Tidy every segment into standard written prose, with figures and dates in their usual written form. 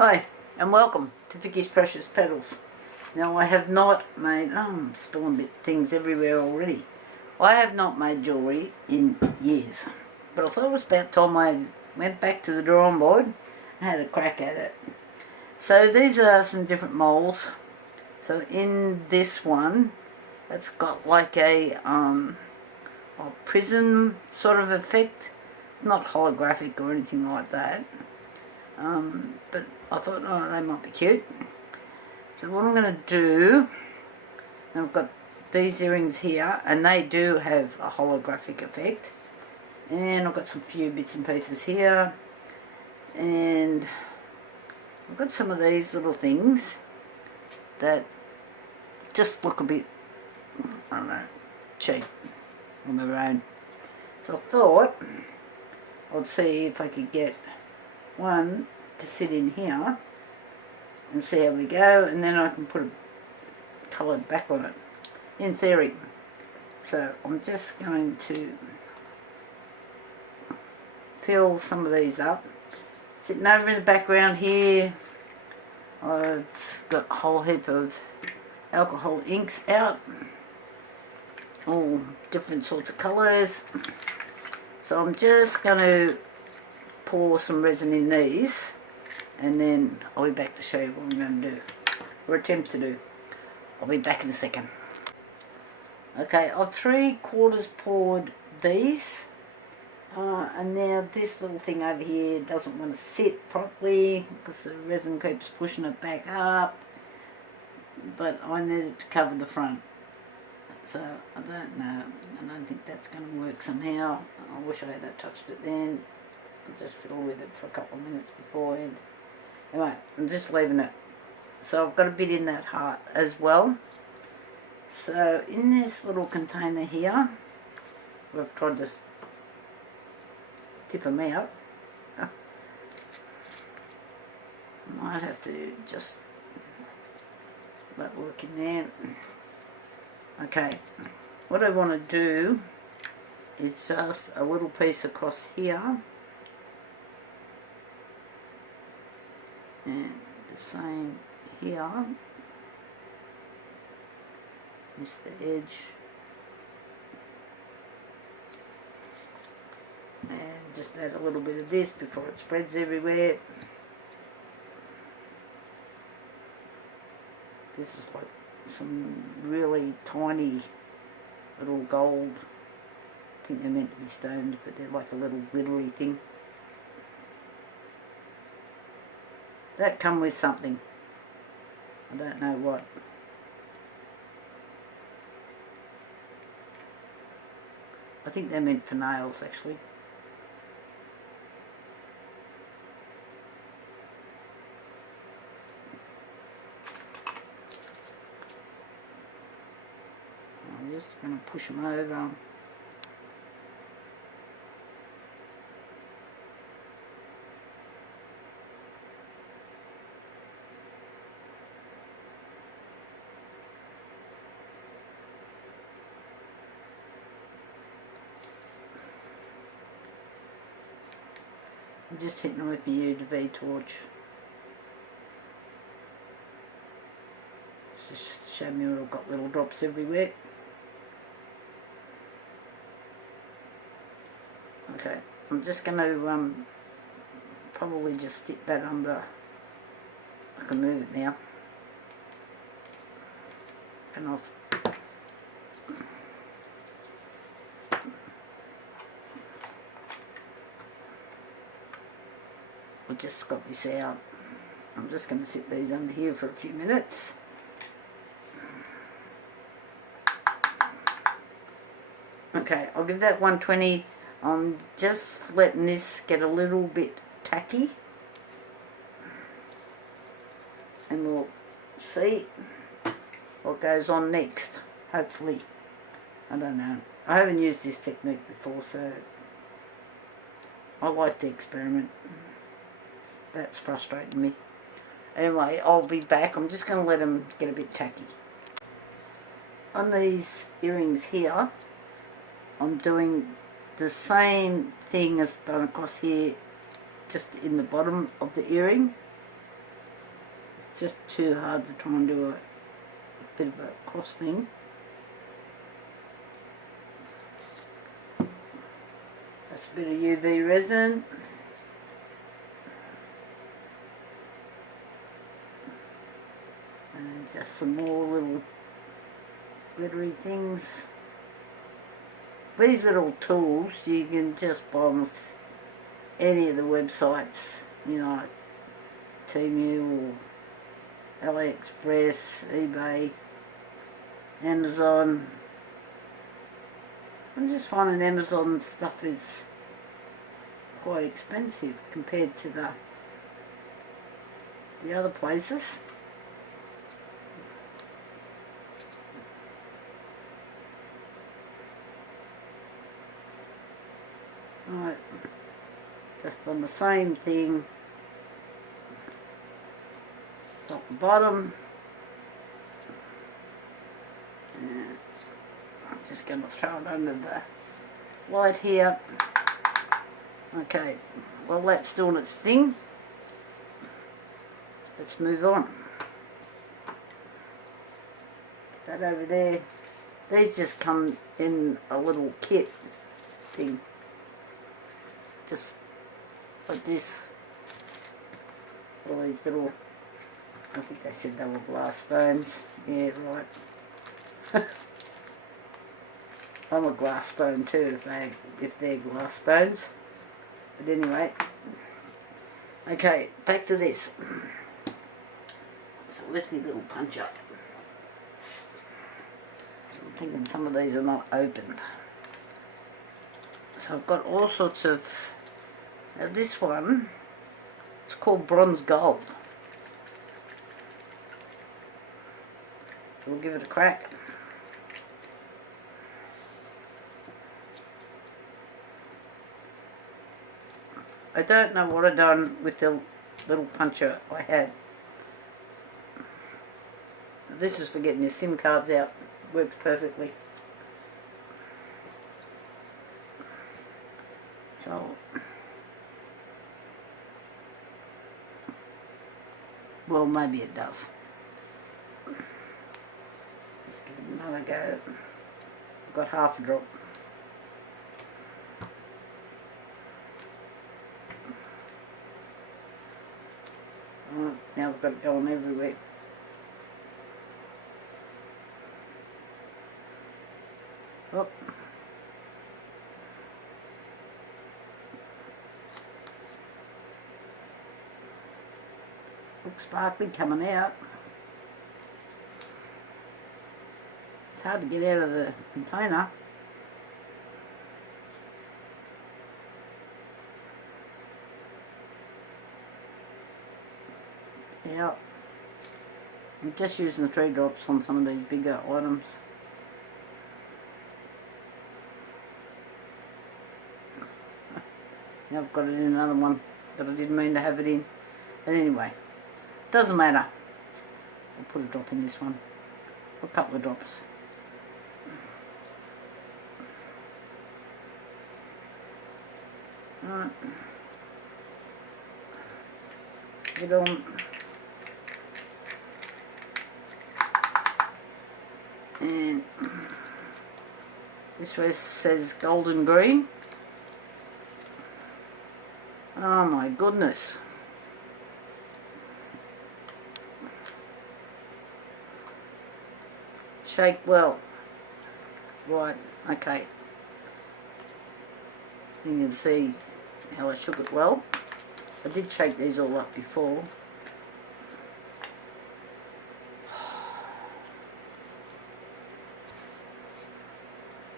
Hi and welcome to Vicky's Precious Petals. Now I have not made, I'm spilling things everywhere already. I have not made jewellery in years, but I thought it was about time I went back to the drawing board and had a crack at it. So these are some different moulds. So in this one, it's got like a prism sort of effect, not holographic or anything like that. But I thought, oh, they might be cute. So what I'm going to do, I've got these earrings here, and they do have a holographic effect. And I've got some few bits and pieces here, and I've got some of these little things that just look a bit, I don't know, cheap on their own. So I thought I'd see if I could get one to sit in here and see how we go, and then I can put a coloured back on it, in theory. So I'm just going to fill some of these up. Sitting over in the background here, I've got a whole heap of alcohol inks out, all different sorts of colours. So I'm just going to pour some resin in these, and then I'll be back to show you what I'm going to do, or attempt to do. I'll be back in a second. Okay, I've 3/4 poured these, and now this little thing over here doesn't want to sit properly because the resin keeps pushing it back up, but I need it to cover the front. So I don't know, I don't think that's going to work somehow. I wish I had touched it then. I'll just fiddle with it for a couple of minutes beforehand. Anyway, I'm just leaving it. So I've got a bit in that heart as well. So in this little container here, I've tried to tip them out. I might have to just let work in there. Okay, what I want to do is just a little piece across here, and the same here. Miss the edge, and just add a little bit of this before it spreads everywhere. This is like some really tiny little gold, I think they're meant to be stones, but they're like a little glittery thing. That come with something. I don't know what. I think they're meant for nails actually. I'm just going to push them over. I'm just hitting with my UV torch. It's just to show me I've got little drops everywhere. Okay, I'm just going to probably just stick that under. I can move it now. And I've just got this out. I'm just going to sit these under here for a few minutes. Okay, I'll give that 120. I'm just letting this get a little bit tacky, and we'll see what goes on next, hopefully. I don't know. I haven't used this technique before, so I like to experiment. That's frustrating me. Anyway, I'll be back. I'm just going to let them get a bit tacky. On these earrings here, I'm doing the same thing as done across here, just in the bottom of the earring. just too hard to try and do a bit of a cross thing. That's a bit of UV resin. And just some more little glittery things. These little tools you can just buy them off any of the websites, you know, like Temu or AliExpress, eBay, Amazon. I'm just finding Amazon stuff is quite expensive compared to the other places. Right, just on the same thing, top and bottom. And I'm just going to throw it under the light here. Okay, well that's doing its thing. Let's move on. That over there. These just come in a little kit thing. Just like this. All these little, I think they said they were glass stones. Yeah, right. I'm a glass stone too if they're glass stones. But anyway. Okay, back to this. So where's my little punch up? So I'm thinking some of these are not opened. So I've got all sorts of. Now this one, it's called bronze gold. We'll give it a crack. I don't know what I've done with the little puncher I had. This is for getting your SIM cards out. Works perfectly. So, well, maybe it does. Let's give it another go. I've got half a drop. Right, now I've got it going everywhere. Oh. Looks sparkly coming out. It's hard to get out of the container. Yeah. I'm just using the 3 drops on some of these bigger items. Now I've got it in another one that I didn't mean to have it in. But anyway, doesn't matter. I'll put a drop in this one. A couple of drops. Right. Get on. And this way says golden green. Oh my goodness. Shake well. Right, okay. You can see how I shook it well. I did shake these all up before.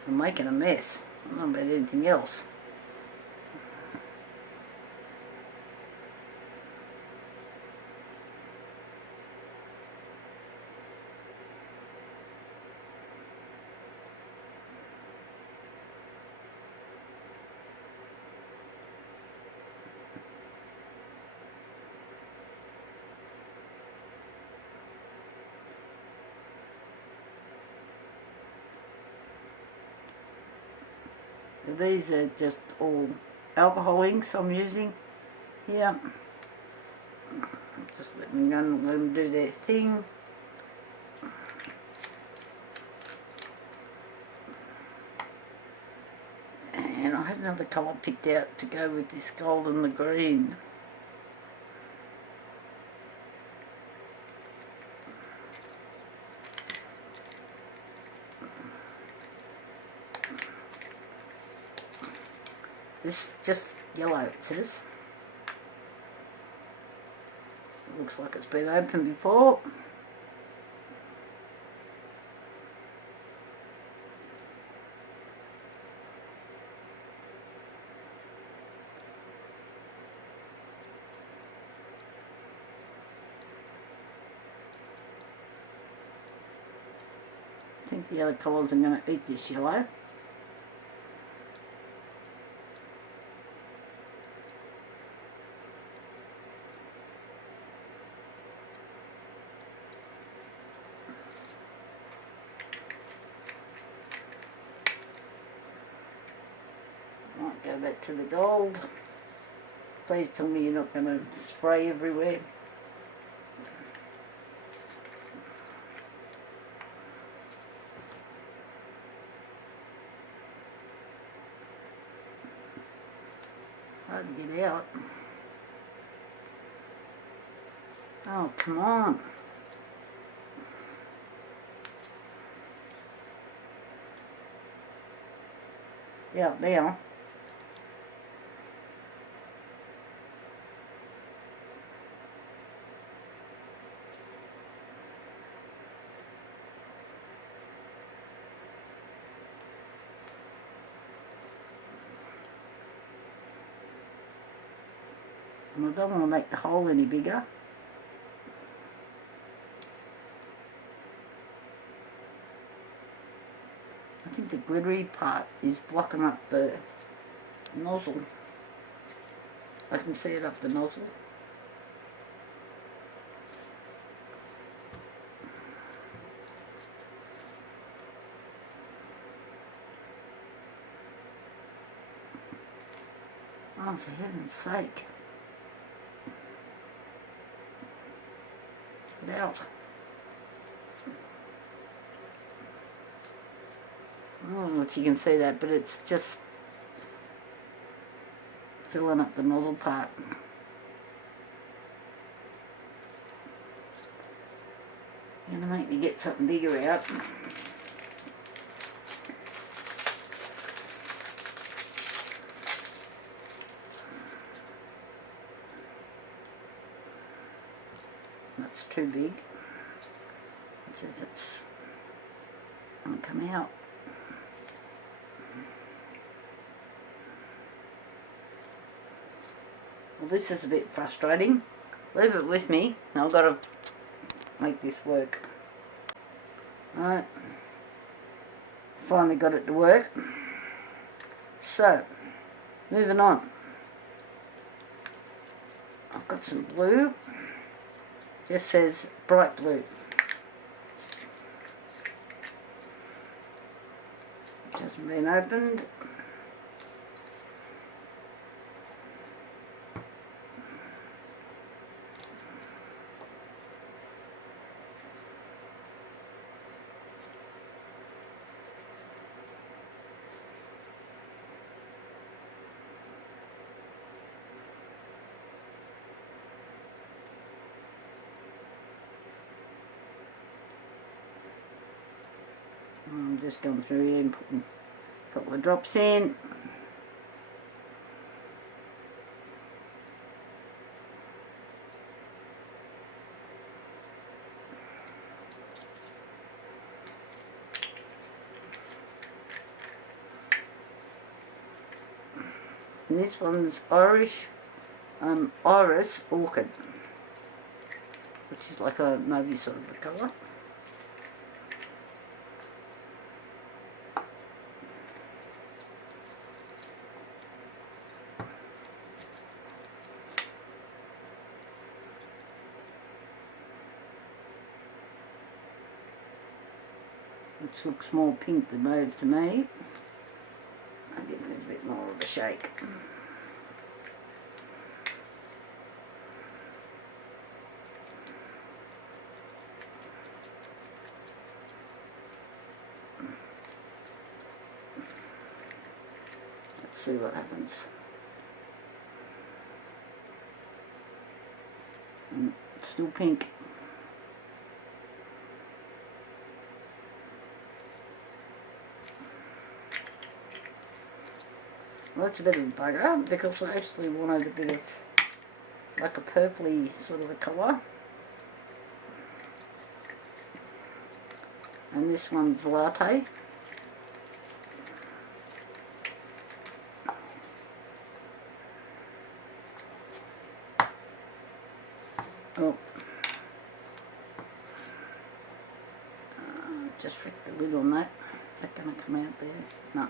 I'm making a mess. I don't know about anything else. These are just all alcohol inks I'm using here. Just let them go and let them do their thing. And I had another colour picked out to go with this gold and the green. This is just yellow, it says. It looks like it's been opened before. I think the other colours are going to eat this yellow. Might go back to the gold. Please tell me you're not going to spray everywhere. Hard to get out. Oh, come on. Out now. And I don't want to make the hole any bigger. I think the glittery part is blocking up the nozzle. I can see it up the nozzle. Oh, for heaven's sake. Get out. I don't know if you can see that, but it's just filling up the nozzle part. You're going to make me get something bigger out. That's too big. Let's see if it's going to come out. Well, this is a bit frustrating. Leave it with me. Now I've got to make this work. Alright. Finally got it to work. So, moving on. I've got some blue. Just says bright blue. It hasn't been opened. I'm just going through here and putting a couple of drops in. And this one's Iris Orchid, which is like a navy sort of a colour. Which looks more pink than mauve to me. I'll give it a bit more of a shake. See what happens. It's still pink. Well, that's a bit of a bugger because I actually wanted a bit of like a purpley sort of a colour. And this one's latte. Oh. Just frick the lid on that. Is that going to come out there? No.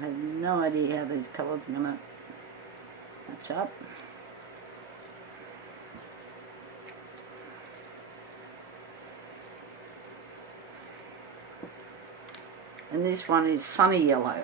I have no idea how these colours are going to match up. And this one is sunny yellow.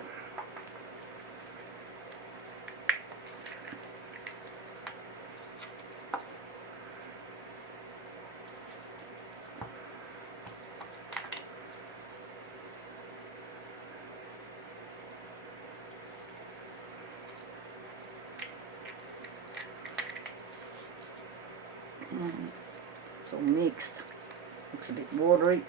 It's all mixed. Looks a bit watery.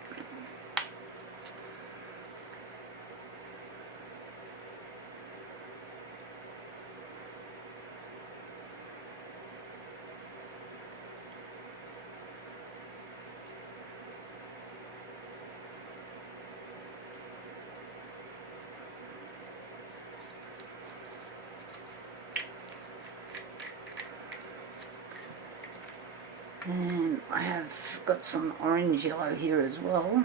And I have got some orange yellow here as well.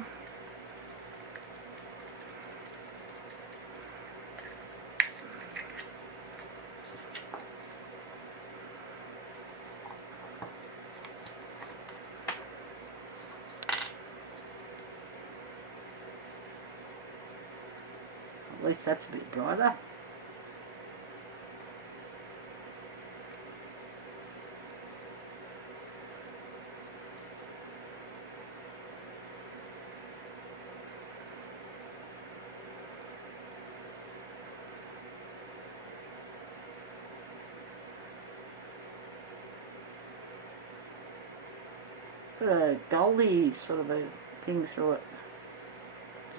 At least that's a bit brighter. Got a goldy sort of a thing through it.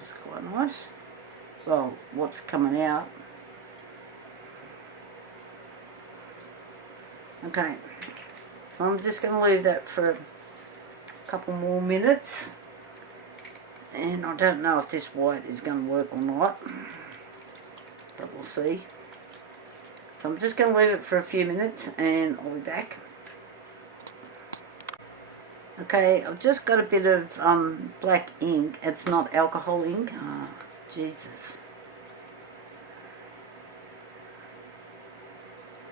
It's quite nice. So what's coming out? Okay, I'm just going to leave that for a couple more minutes, and I don't know if this white is going to work or not, but we'll see. So I'm just going to leave it for a few minutes and I'll be back. Okay, I've just got a bit of black ink. It's not alcohol ink. Oh, Jesus.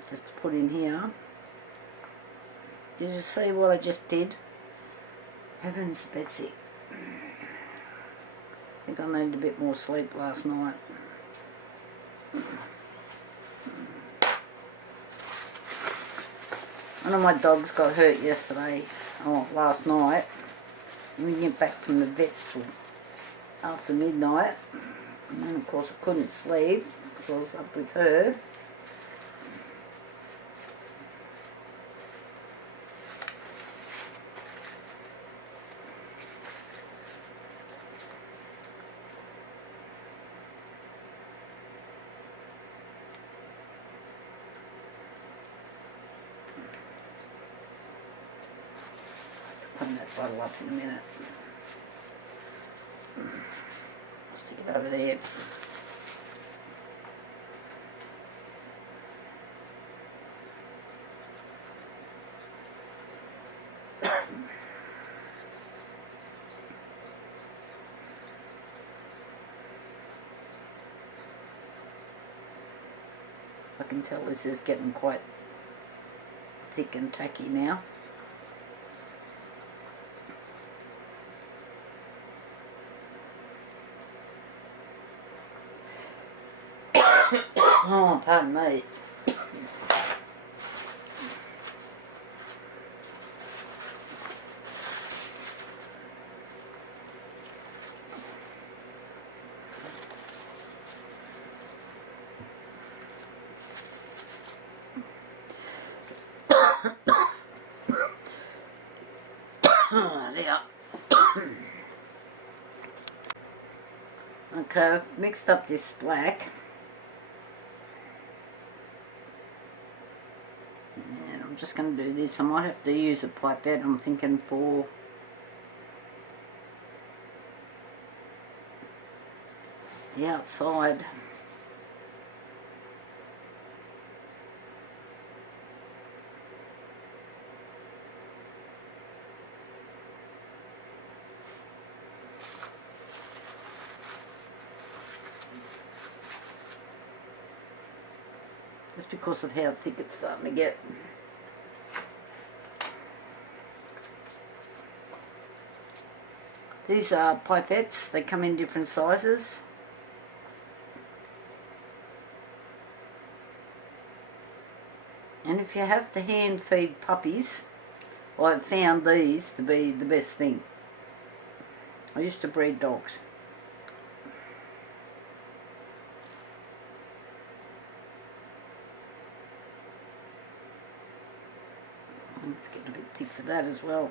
Just to put in here. Did you see what I just did? Heavens, Betsy. I think I needed a bit more sleep last night. One of my dogs got hurt yesterday, last night. We didn't get back from the vets till after midnight. And then of course I couldn't sleep because I was up with her. Clean that bottle up in a minute. I'll stick it over there. I can tell this is getting quite thick and tacky now. Oh, pardon me. Oh, dear. Okay, I've mixed up this black. And I'm just going to do this. I might have to use a pipette, I'm thinking, for the outside. Just because of how thick it's starting to get. These are pipettes, they come in different sizes. And if you have to hand feed puppies, I've found these to be the best thing. I used to breed dogs. It's getting a bit thick for that as well.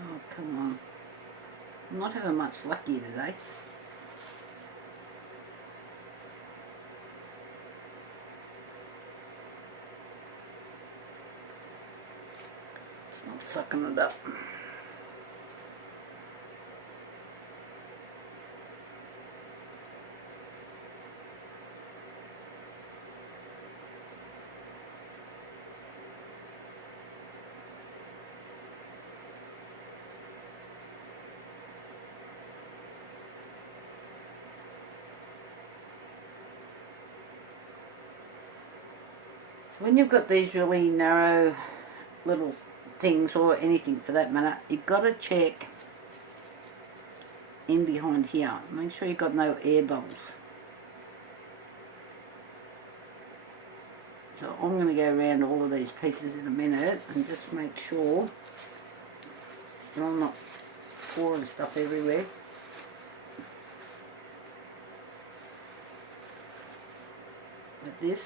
Oh, come on. I'm not having much luck here today. It's not sucking it up. When you've got these really narrow little things, or anything for that matter, you've got to check in behind here. Make sure you've got no air bubbles. So I'm going to go around all of these pieces in a minute and just make sure that I'm not pouring stuff everywhere. Like this.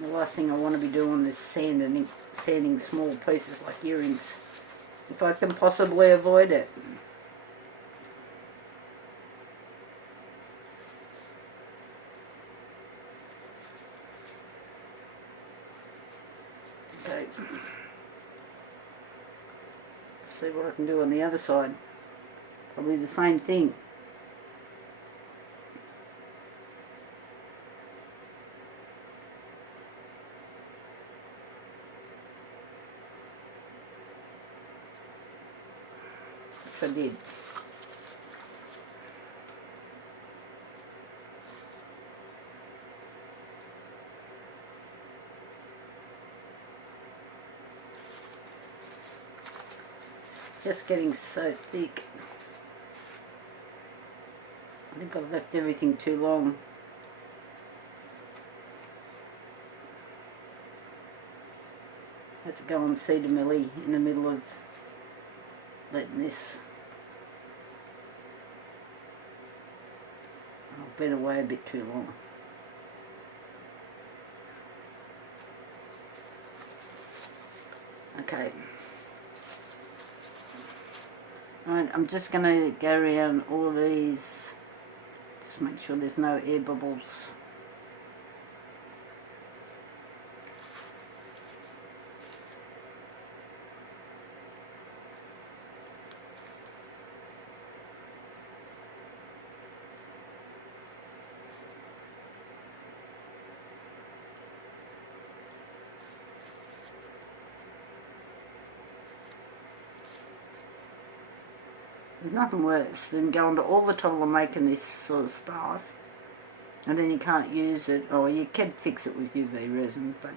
The last thing I want to be doing is sanding small pieces like earrings, if I can possibly avoid it. Okay. See what I can do on the other side. Probably the same thing. Which I did. Just getting so thick. I think I've left everything too long. I had to go and see the Millie in the middle of letting this. I've been away a bit too long. Okay. Alright, I'm just going to go around all of these, just make sure there's no air bubbles. There's nothing worse than going to all the trouble of making this sort of stuff and then you can't use it, or you can fix it with UV resin, but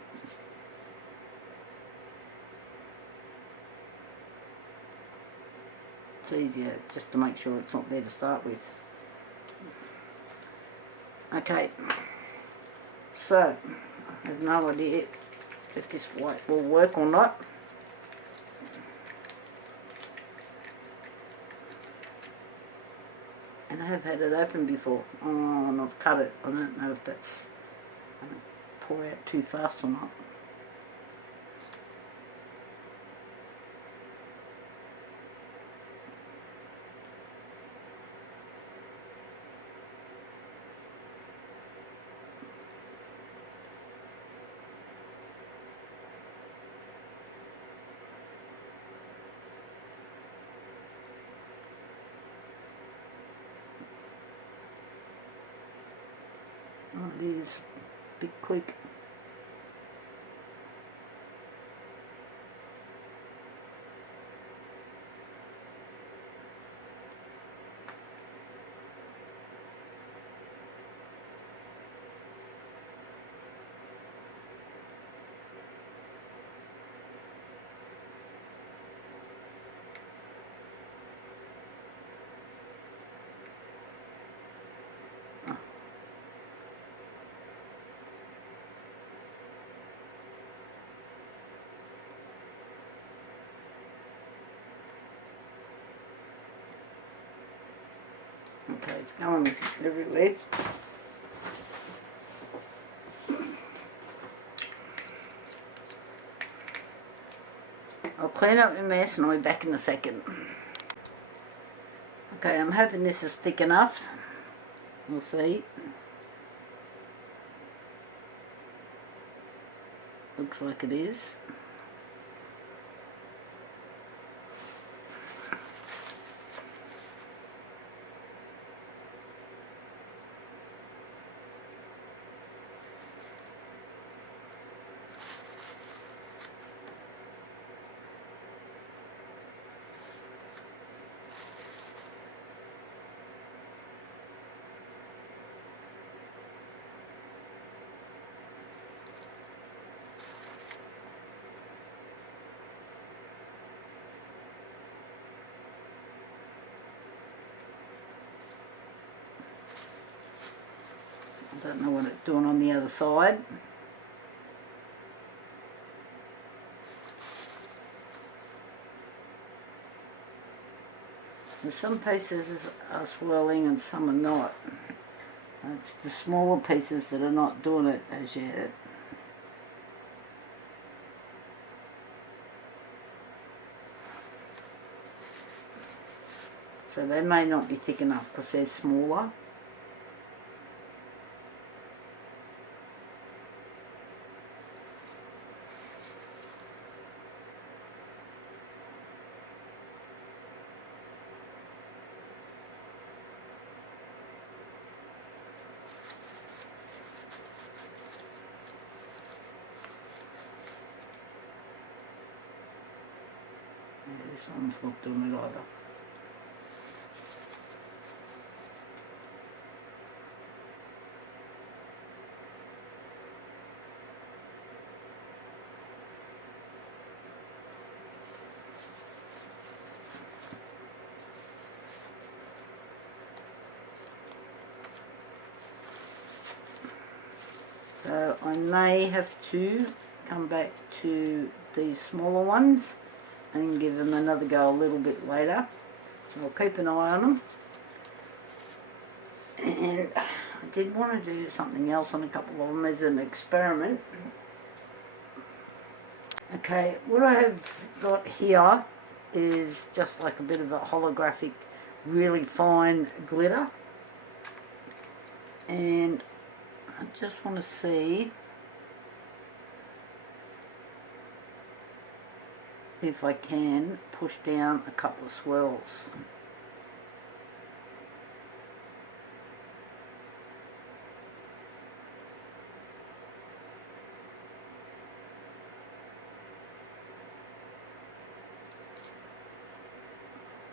it's easier just to make sure it's not there to start with. Okay, so I have no idea if this white will work or not. And I have had it open before. Oh, and I've cut it. I don't know if that's going to pour out too fast or not. Oh, it is a bit quick. Okay, it's going everywhere. I'll clean up my mess and I'll be back in a second. Okay, I'm hoping this is thick enough. We'll see. Looks like it is. I don't know what it's doing on the other side. And some pieces are swirling and some are not. It's the smaller pieces that are not doing it as yet. So they may not be thick enough because they're smaller. Yeah, this one's not doing it either. So I may have to come back to these smaller ones and give them another go a little bit later. So I'll keep an eye on them. And I did want to do something else on a couple of them as an experiment. Okay, what I have got here is just like a bit of a holographic, really fine glitter. And I just want to see if I can push down a couple of swirls.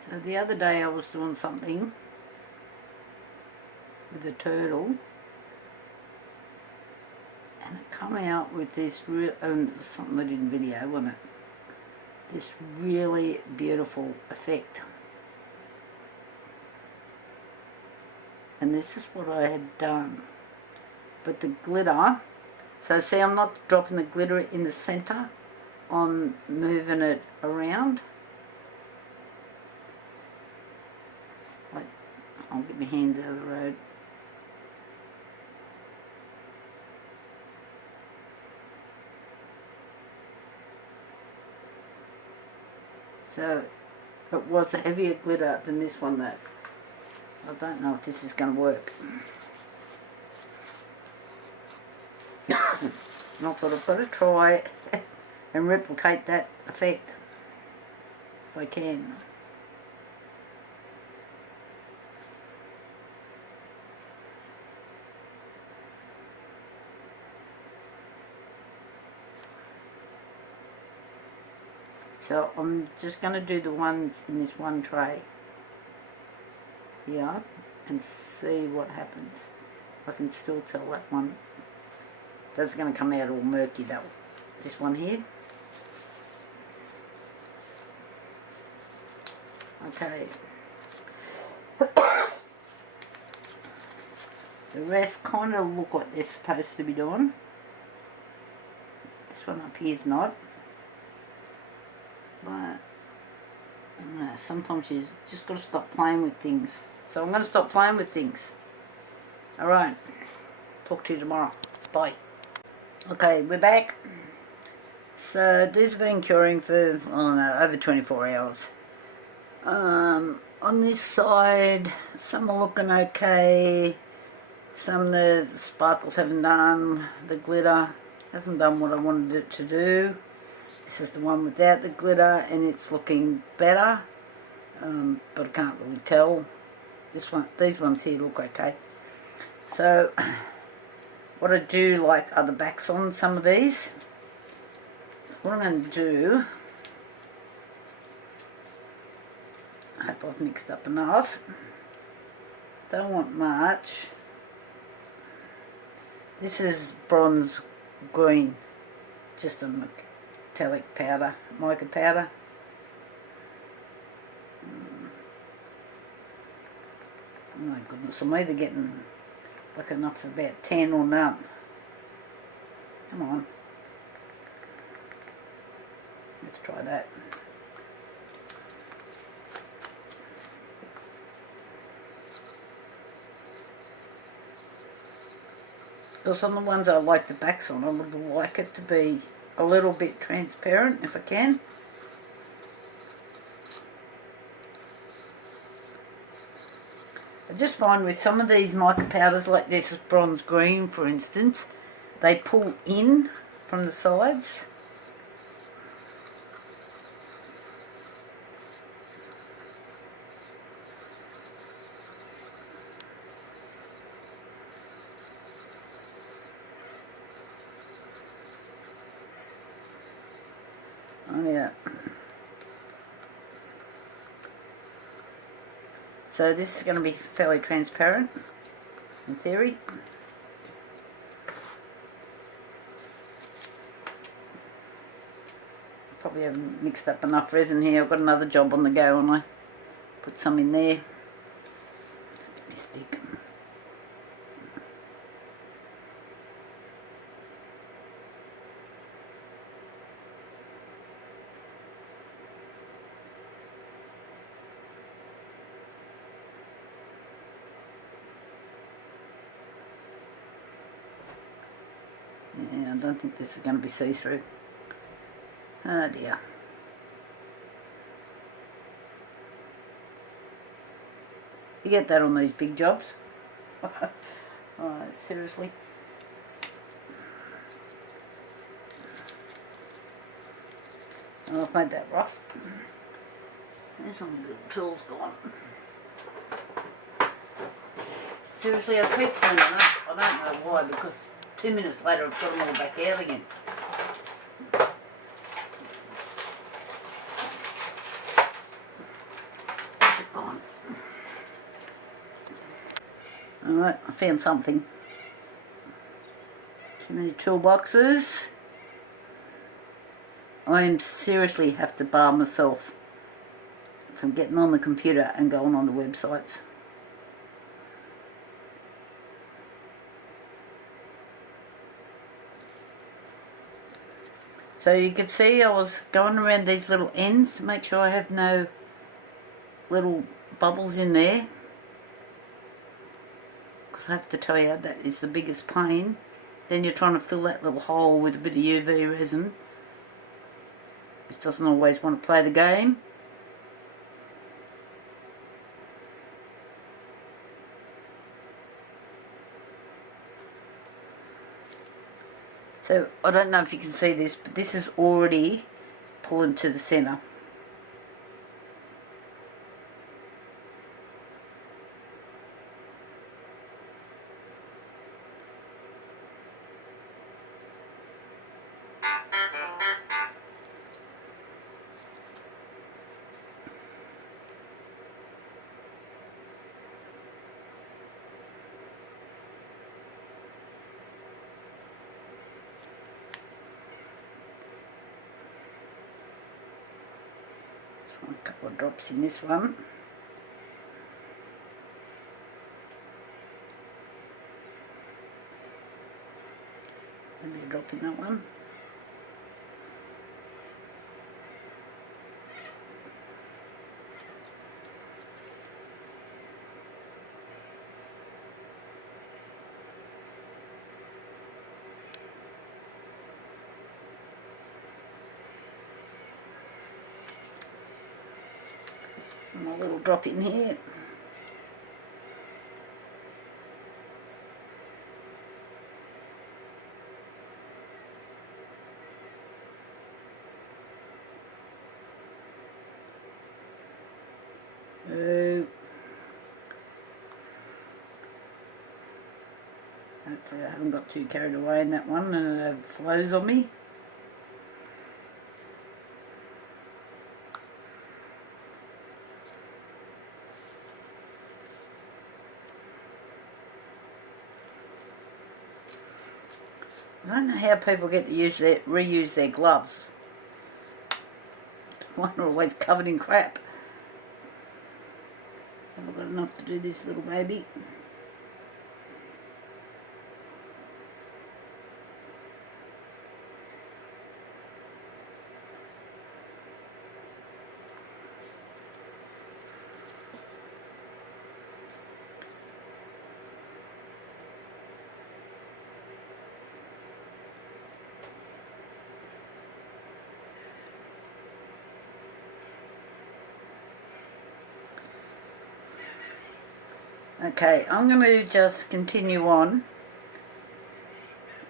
So the other day I was doing something with a turtle, and it come out with this something I did in video, wasn't it? This really beautiful effect. And this is what I had done. But the glitter, so see, I'm not dropping the glitter in the centre, I'm moving it around. Like, I'll get my hands out of the road. So it was a heavier glitter than this one though. I don't know if this is going to work. And I thought I've got to try and replicate that effect if I can. So I'm just going to do the ones in this one tray here and see what happens. I can still tell that one. That's going to come out all murky though. This one here. Okay. The rest kind of look what they're supposed to be doing. This one up here is not. But sometimes you just got to stop playing with things. So I'm going to stop playing with things. Alright. Talk to you tomorrow. Bye. Okay, we're back. So these have been curing for, I don't know, over 24 hours. On this side, some are looking okay. Some the sparkles haven't done. The glitter hasn't done what I wanted it to do. This is the one without the glitter and it's looking better, but I can't really tell. These ones here look okay. So what I do like are the backs on some of these. What I'm going to do, I hope I've mixed up enough. Don't want much. This is bronze green, just a metallic powder, mica powder. Oh my goodness, I'm either getting like enough for about 10 or none. Come on. Let's try that. Because on the ones I like the backs on, I would like it to be a little bit transparent if I can. I just find with some of these mica powders, like this bronze green for instance, they pull in from the sides. Oh yeah. So this is going to be fairly transparent, in theory. Probably haven't mixed up enough resin here. I've got another job on the go and I put some in there. Let me stick. Yeah, I don't think this is going to be see-through. Oh dear. You get that on these big jobs. Alright, seriously. Oh, I've made that rough. There's one of the tools gone. Seriously, I keep cleaning up. I don't know why, because 2 minutes later I've got them all back out again. Alright, I found something. Too many toolboxes. I seriously have to bar myself from getting on the computer and going on the websites. So you can see I was going around these little ends to make sure I have no little bubbles in there. Because I have to tell you, that is the biggest pain. Then you're trying to fill that little hole with a bit of UV resin. Which doesn't always want to play the game. So I don't know if you can see this, but this is already pulling to the centre. A couple of drops in this one. Maybe a drop in that one. And a little drop in here. Hopefully I haven't got too carried away in that one and it overflows on me. I don't know how people get to reuse their gloves. Mine are always covered in crap. I've got enough to do this little baby. Okay, I'm going to just continue on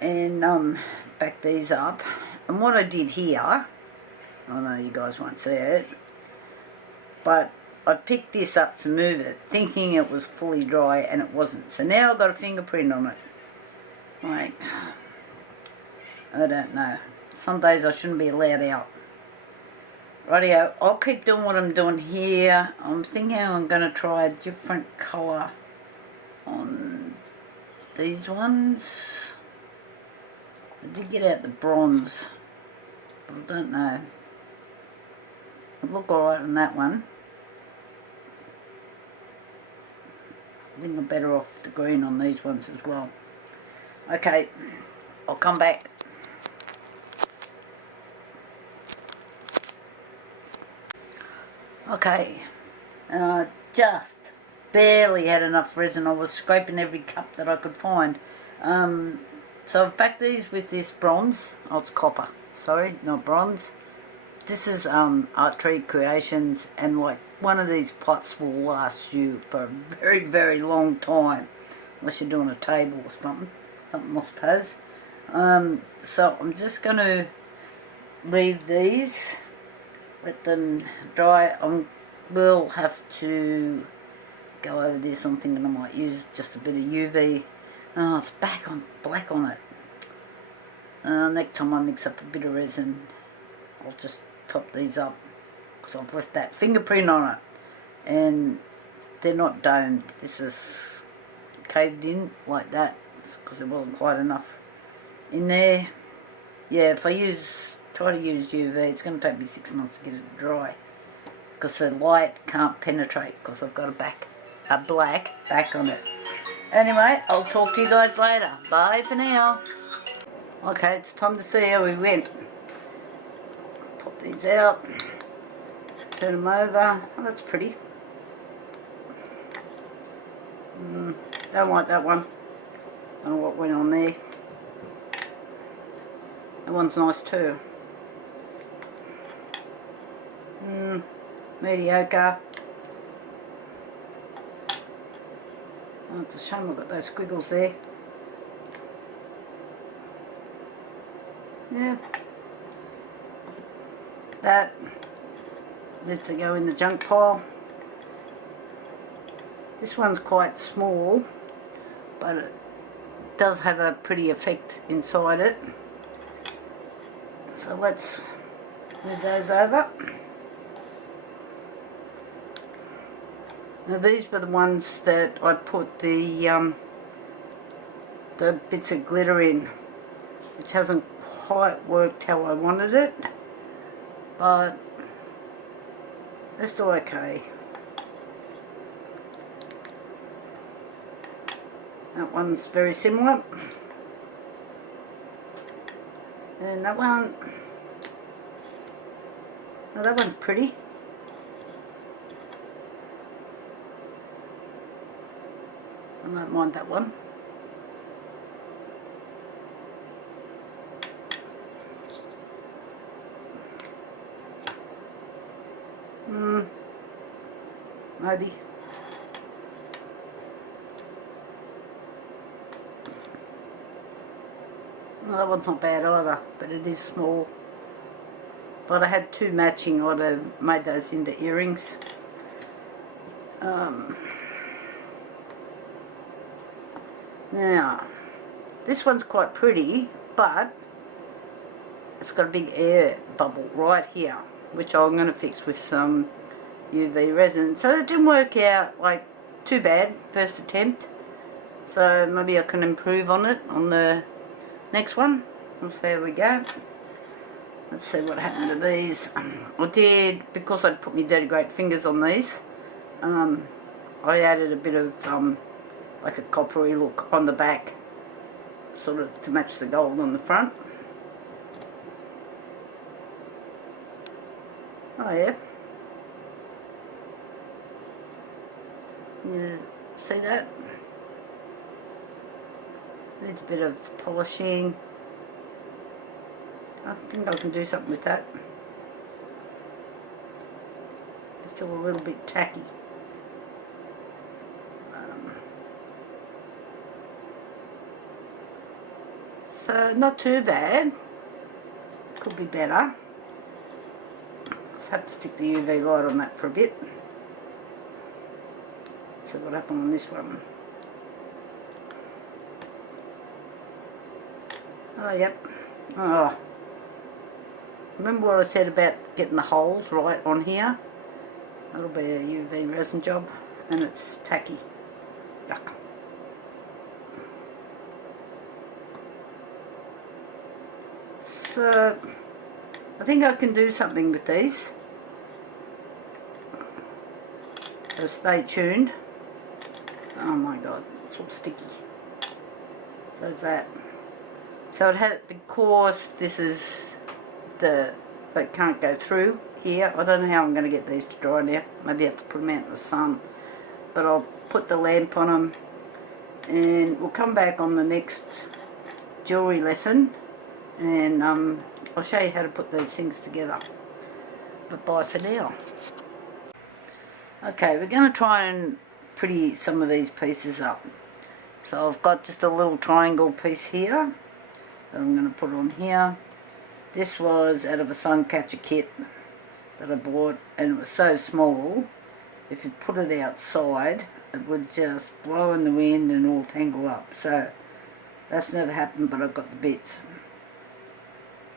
and back these up. And what I did here, I know you guys won't see it, but I picked this up to move it, thinking it was fully dry, and it wasn't. So now I've got a fingerprint on it. Like, I don't know. Some days I shouldn't be allowed out. Rightio, I'll keep doing what I'm doing here. I'm thinking I'm going to try a different colour on these ones. I did get out the bronze, but I don't know. It looked alright on that one. I think I'm better off the green on these ones as well. Okay, I'll come back. Okay, just barely had enough resin. I was scraping every cup that I could find. So I've backed these with this bronze. Oh, it's copper. Sorry, not bronze. This is Art Tree Creations, and like one of these pots will last you for a very, very long time, unless you're doing a table or something I suppose. So I'm just going to leave these. Let them dry. I will have to go over this. I'm thinking I might use just a bit of UV. Oh, it's back on black on it. Next time I mix up a bit of resin, I'll just top these up, because I've left that fingerprint on it, and they're not domed. This is caved in like that because there wasn't quite enough in there. Yeah, if I try to use UV, it's going to take me 6 months to get it dry because the light can't penetrate because I've got a black back on it. Anyway, I'll talk to you guys later. Bye for now. Okay, it's time to see how we went. Pop these out. Turn them over. Oh, that's pretty. Don't like that one. Don't know what went on there. That one's nice too. Mediocre. Oh, it's a shame I've got those squiggles there. Yeah. That lets it go in the junk pile. This one's quite small, but it does have a pretty effect inside it. So let's move those over. Now these were the ones that I put the bits of glitter in, which hasn't quite worked how I wanted it, but they're still okay. That one's very similar. And that one, oh, that one's pretty. I don't mind that one. Maybe. Well, that one's not bad either, but it is small. If I'd have had two matching, I'd have made those into earrings. Now, this one's quite pretty, but it's got a big air bubble right here, which I'm going to fix with some UV resin. So it didn't work out like too bad first attempt. So maybe I can improve on it on the next one. We'll see how we go. Let's see what happened to these. I did, because I'd put my dirty great fingers on these, I added a bit of like a coppery look on the back, sort of to match the gold on the front. Oh yeah. You see that? Needs a bit of polishing. I think I can do something with that. It's still a little bit tacky. So not too bad. Could be better. Just have to stick the UV light on that for a bit. See what happened on this one. Oh, yep. Oh. Remember what I said about getting the holes right on here? That'll be a UV resin job, and it's tacky. Yuck. So, I think I can do something with these. So stay tuned. Oh my god, it's all sticky. So is that. So it had, because this is the, it can't go through here. I don't know how I'm going to get these to dry now. Maybe I have to put them out in the sun. But I'll put the lamp on them, and we'll come back on the next jewellery lesson, and I'll show you how to put these things together. But bye for now. Okay, we're going to try and pretty some of these pieces up. So I've got just a little triangle piece here that I'm going to put on here. This was out of a Suncatcher kit that I bought, and it was so small, if you put it outside it would just blow in the wind and all tangle up. So that's never happened, but I've got the bits.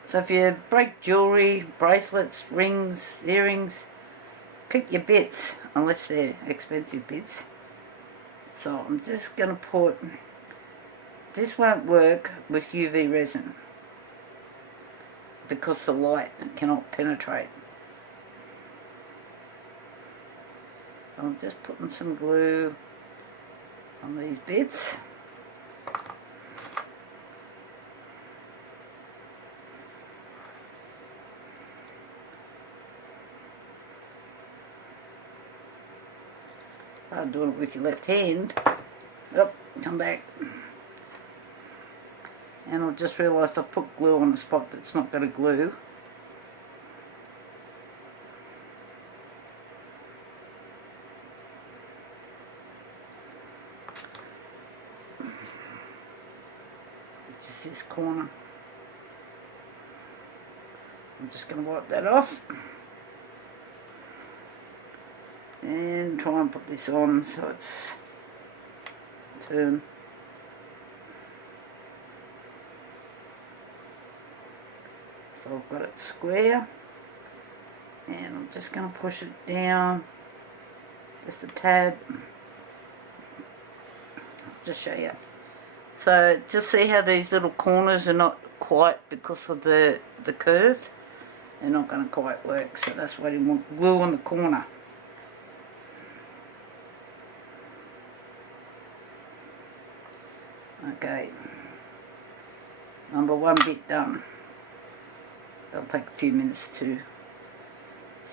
So if you break jewellery, bracelets, rings, earrings, keep your bits, unless they're expensive bits. So I'm just going to put, this won't work with UV resin because the light cannot penetrate. I'm just putting some glue on these bits. I'm doing it with your left hand. Yep, come back. And I just realised I've put glue on a spot that's not going to glue. Which is this corner. I'm just going to wipe that off. And try and put this on so it's turned. So I've got it square, and I'm just going to push it down just a tad. I'll just show you. So just see how these little corners are not quite because of the curve. They're not going to quite work, so that's why you want glue on the corner. Okay, number one bit done. It'll take a few minutes too.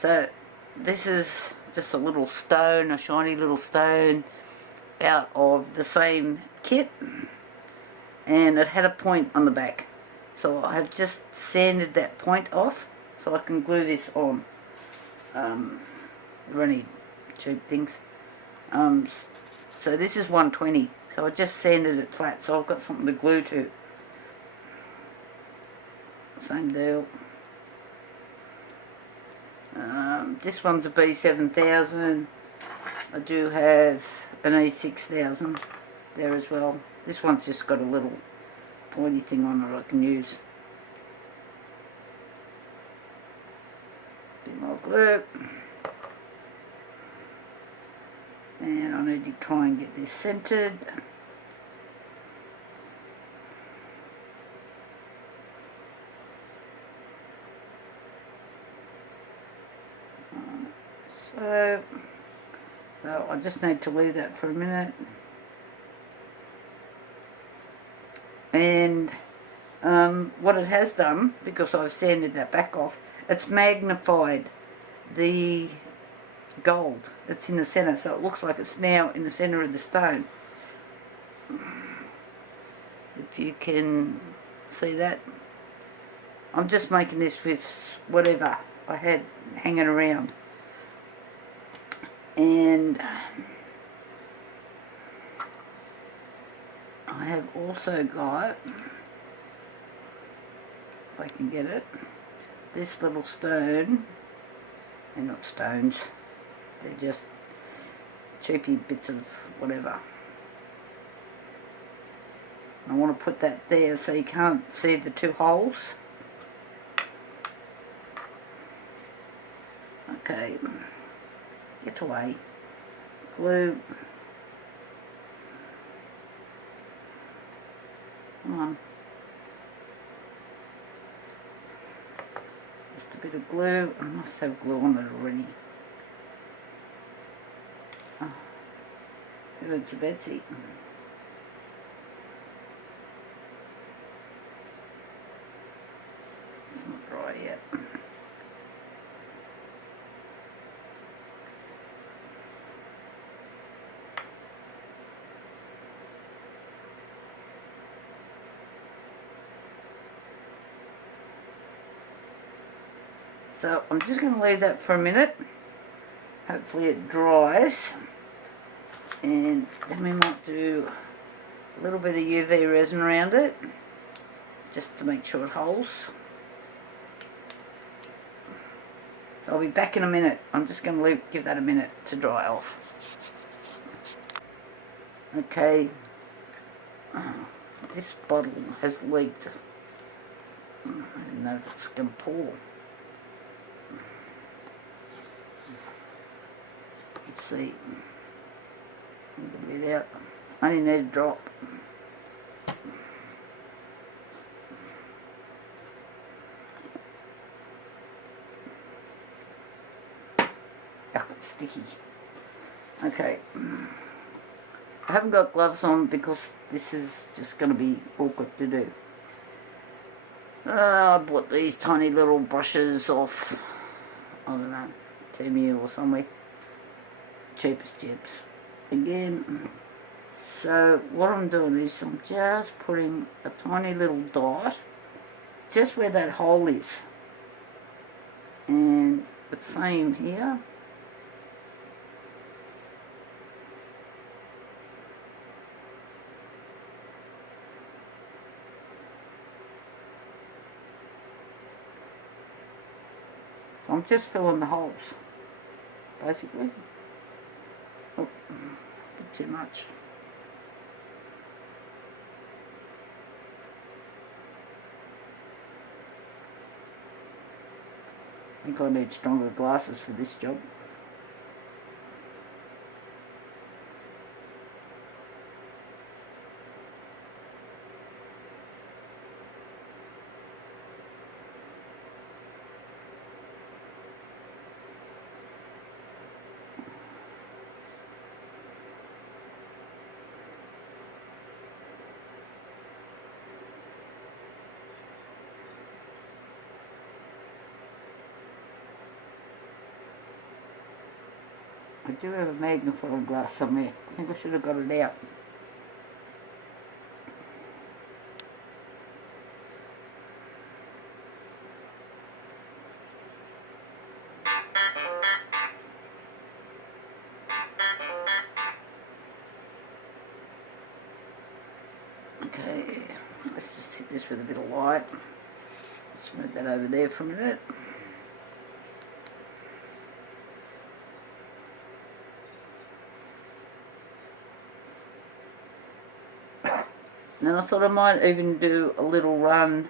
So this is just a little stone, a shiny little stone out of the same kit, and it had a point on the back. So I have just sanded that point off so I can glue this on. They're only cheap things. So this is 120. So I just sanded it flat, so I've got something to glue to. Same deal. This one's a B7000. I do have an A6000 there as well. This one's just got a little pointy thing on it I can use. Bit more glue. And I need to try and get this centered. So I just need to leave that for a minute. And what it has done, because I've sanded that back off, it's magnified the gold that's in the centre, so it looks like it's now in the centre of the stone. If you can see that. I'm just making this with whatever I had hanging around. And I have also got, if I can get it, this little stone. They're not stones, they're just cheapy bits of whatever. I want to put that there so you can't see the two holes. Okay, get away. Glue. Come on. Just a bit of glue. I must have glue on it already. Oh, it's Betsy. It's not dry yet. So I'm just going to leave that for a minute. Hopefully it dries. And then we might do a little bit of UV resin around it, just to make sure it holds. So I'll be back in a minute. I'm just going to give that a minute to dry off. Okay. This bottle has leaked. I don't know if it's going to pour. Let's see. Get a bit out. I only need a drop. Yuck, it's sticky. Okay. I haven't got gloves on because this is just going to be awkward to do. I bought these tiny little brushes off, I don't know, Temu or somewhere. Cheapest chips. Again. So what I'm doing is I'm just putting a tiny little dot just where that hole is. And the same here. So I'm just filling the holes, basically. Oh, a bit too much. I think I need stronger glasses for this job. I do have a magnifying glass somewhere. I think I should have got it out. Okay, let's just hit this with a bit of light. Just move that over there for a minute. Then I thought I might even do a little run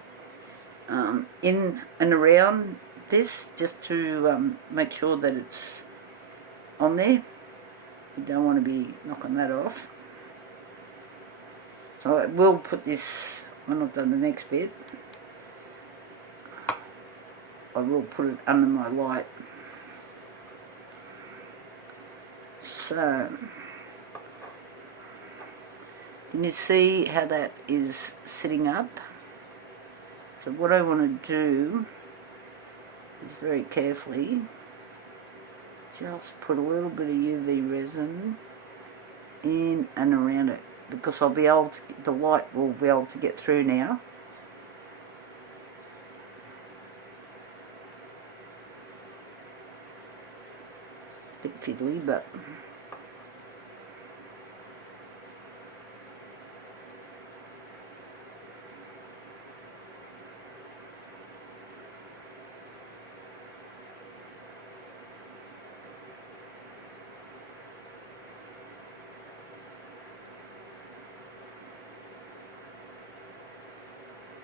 in and around this, just to make sure that it's on there. You don't want to be knocking that off. So I will put this, when I've done the next bit, I will put it under my light. So, can you see how that is sitting up? So what I want to do is very carefully just put a little bit of UV resin in and around it, because I'll be able to, the light will be able to get through now. A bit fiddly, but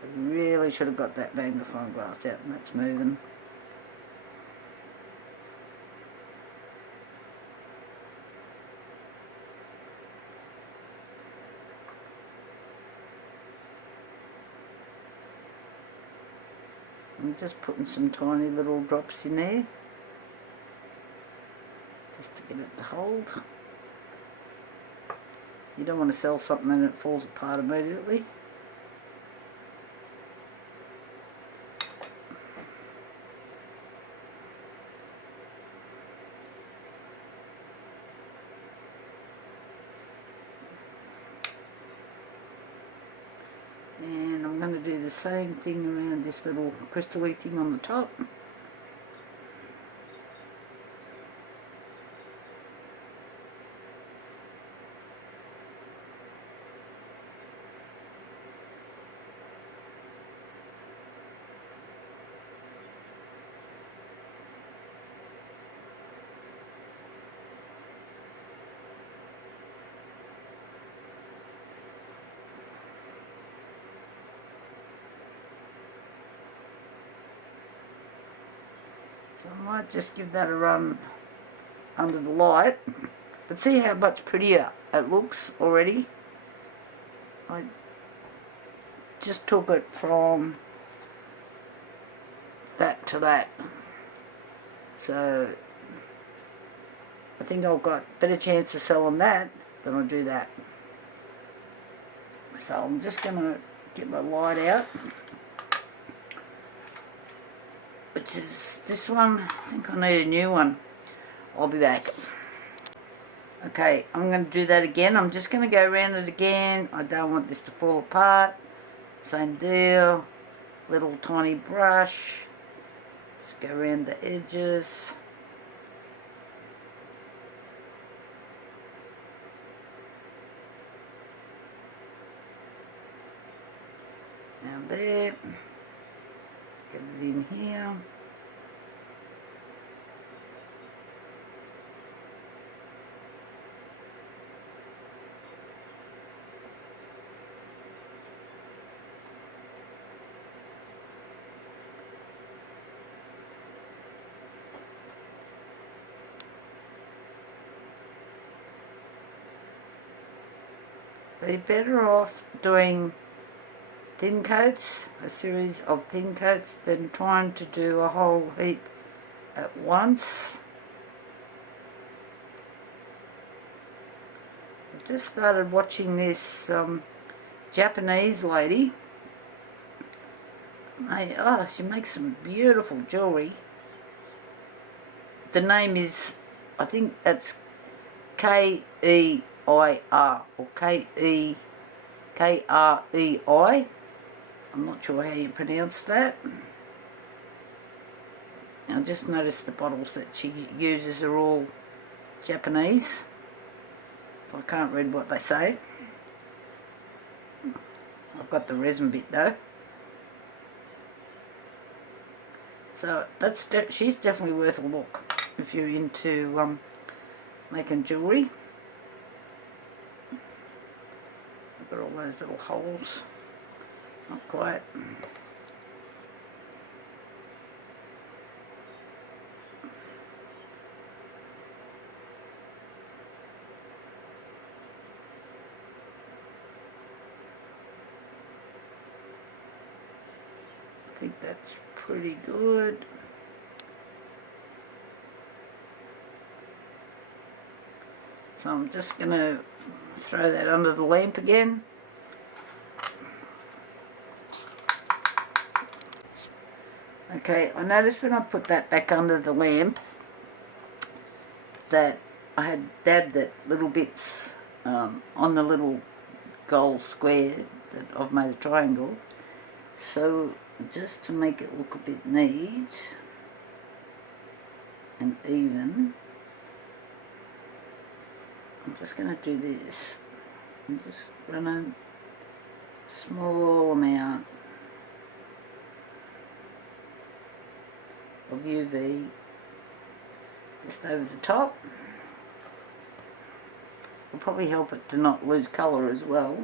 I really should have got that magnifying glass out, and that's moving. I'm just putting some tiny little drops in there, just to get it to hold. You don't want to sell something and it falls apart immediately. And I'm going to do the same thing around this little crystal-y thing on the top. So I might just give that a run under the light But see how much prettier it looks already? I just took it from that to that. So I think I've got better chance of selling that than I do that. So I'm just going to get my light out, which is this one. I think I need a new one. I'll be back. Okay, I'm going to do that again. I'm just going to go around it again. I don't want this to fall apart. Same deal. Little tiny brush. Just go around the edges. Now there. Get it in here. They're better off doing thin coats, a series of thin coats, than trying to do a whole heap at once. I've just started watching this Japanese lady. She makes some beautiful jewellery. The name is, I think that's Keir or Krei. I'm not sure how you pronounce that. I just noticed the bottles that she uses are all Japanese, so I can't read what they say. I've got the resin bit though. So she's definitely worth a look if you're into making jewellery. I've got all those little holes. Not quite. I think that's pretty good. So I'm just going to throw that under the lamp again. Okay, I noticed when I put that back under the lamp that I had dabbed it little bits on the little gold square that I've made a triangle. So just to make it look a bit neat and even, I'm just going to do this. I'm just running a small amount of UV just over the top. Will probably help it to not lose colour as well.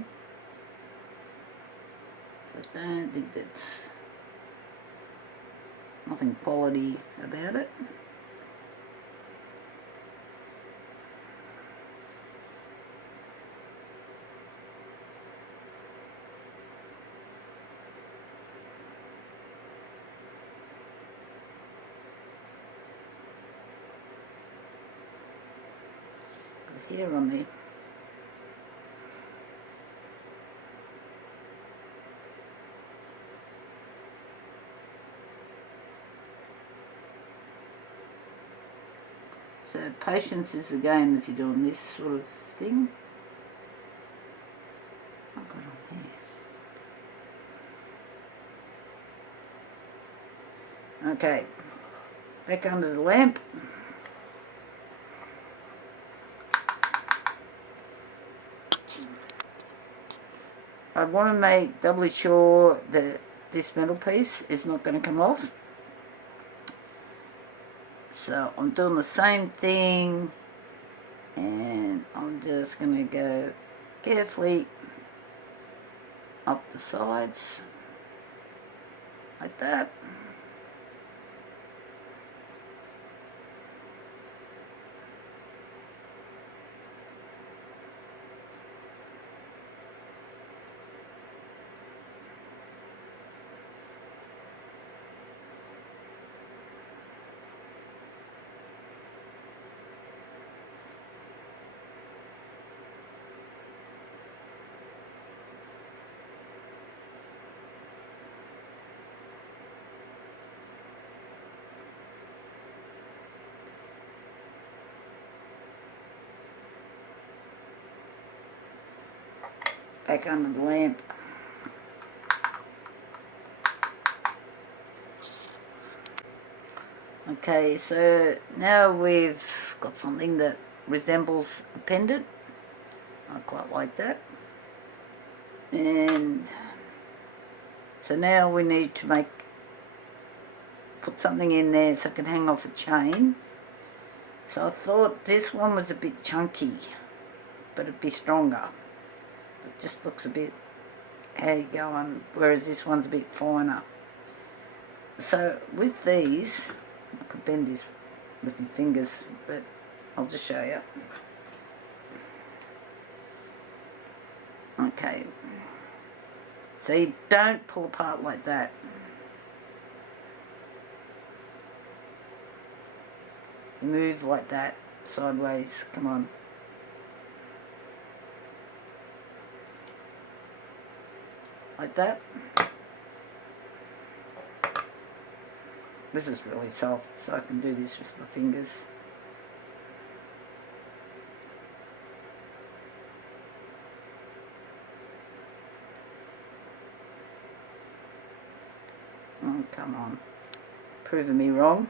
So I don't think that's nothing quality about it. Here on there. So patience is the game if you're doing this sort of thing. I've got on there. Okay, back under the lamp. I want to make doubly sure that this metal piece is not going to come off. So I'm doing the same thing, and I'm just going to go carefully up the sides like that. back under the lamp. Okay, so now we've got something that resembles a pendant. I quite like that. And so now we need to put something in there so I can hang off a chain. So I thought this one was a bit chunky, but it'd be stronger. It just looks a bit, how you going, whereas this one's a bit finer. So with these, I could bend this with my fingers, but I'll just show you. Okay, so you don't pull apart like that. You move like that, sideways, come on. Like that. This is really soft, so I can do this with my fingers. Oh, come on. Proving me wrong.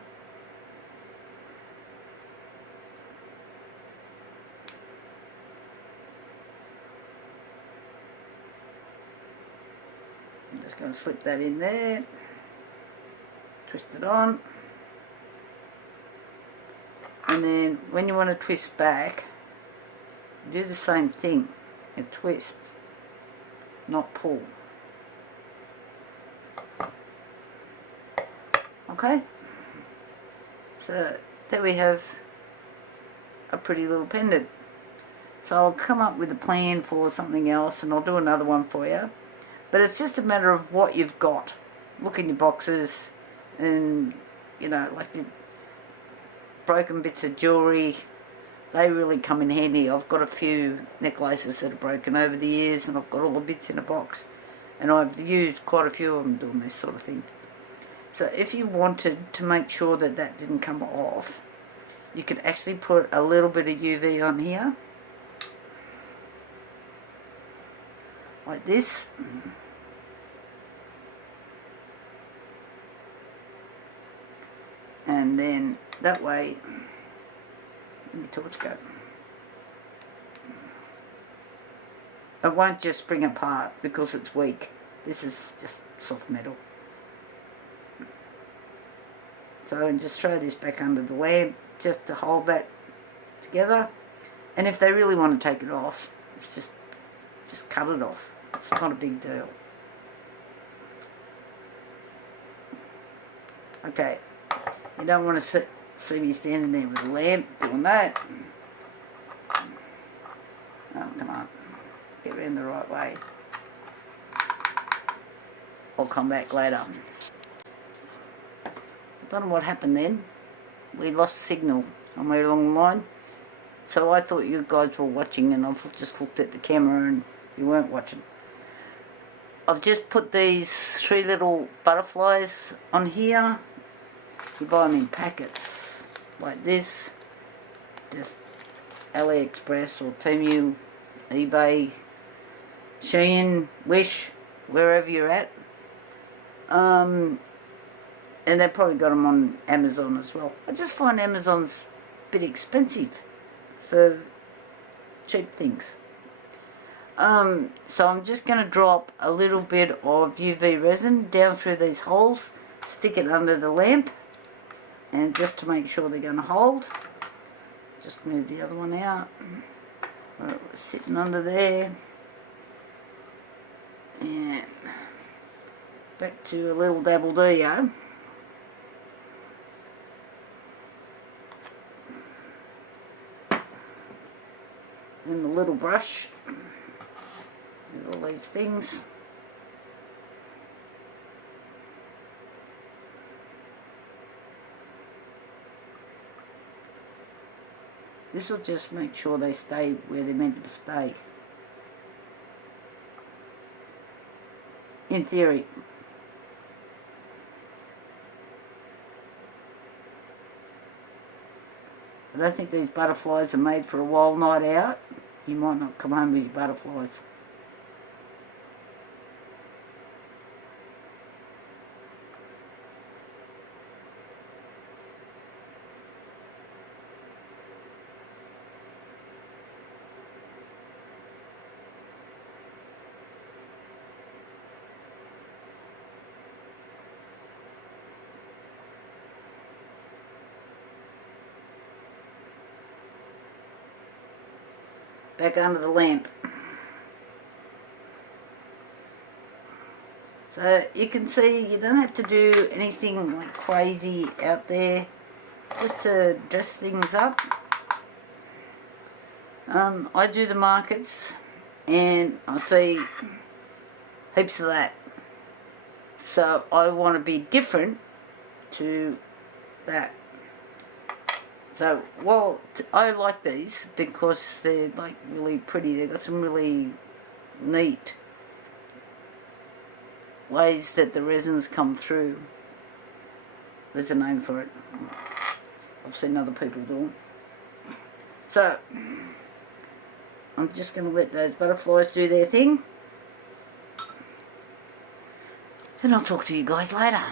I'm just going to slip that in there. Twist it on. And then when you want to twist back, do the same thing. You twist, not pull. Okay, so there we have a pretty little pendant. So I'll come up with a plan for something else and I'll do another one for you. But it's just a matter of what you've got. Look in your boxes and, you know, like the broken bits of jewellery, they really come in handy. I've got a few necklaces that are broken over the years and I've got all the bits in a box. And I've used quite a few of them doing this sort of thing. So if you wanted to make sure that that didn't come off, you could actually put a little bit of UV on here. Like this. And then that way, let me torch go. It won't just spring apart because it's weak. This is just soft metal. So just throw this back under the lamp just to hold that together. And if they really want to take it off, it's just cut it off. It's not a big deal. Okay, you don't want to see me standing there with a lamp doing that. Oh, come on. Get it in the right way. I'll come back later. I don't know what happened then. We lost signal somewhere along the line. So I thought you guys were watching and I've just looked at the camera and you weren't watching. I've just put these 3 little butterflies on here. You buy them in packets like this. Just AliExpress or Temu, eBay, Shein, Wish, wherever you're at. And they've probably got them on Amazon as well. I just find Amazon's a bit expensive for cheap things. So I'm just going to drop a little bit of UV resin down through these holes, stick it under the lamp, and just to make sure they're going to hold, just move the other one out. Right, we're sitting under there, and back to a little dabble do-ya. And the little brush with all these things. This will just make sure they stay where they're meant to stay. In theory. I don't think these butterflies are made for a wild night out. You might not come home with your butterflies. back under the lamp. So you can see you don't have to do anything like crazy out there, just to dress things up. I do the markets and I see heaps of that. So I want to be different to that. So, well, I like these because they're like really pretty. They've got some really neat ways that the resins come through. There's a name for it. I've seen other people do it. So, I'm just going to let those butterflies do their thing. And I'll talk to you guys later.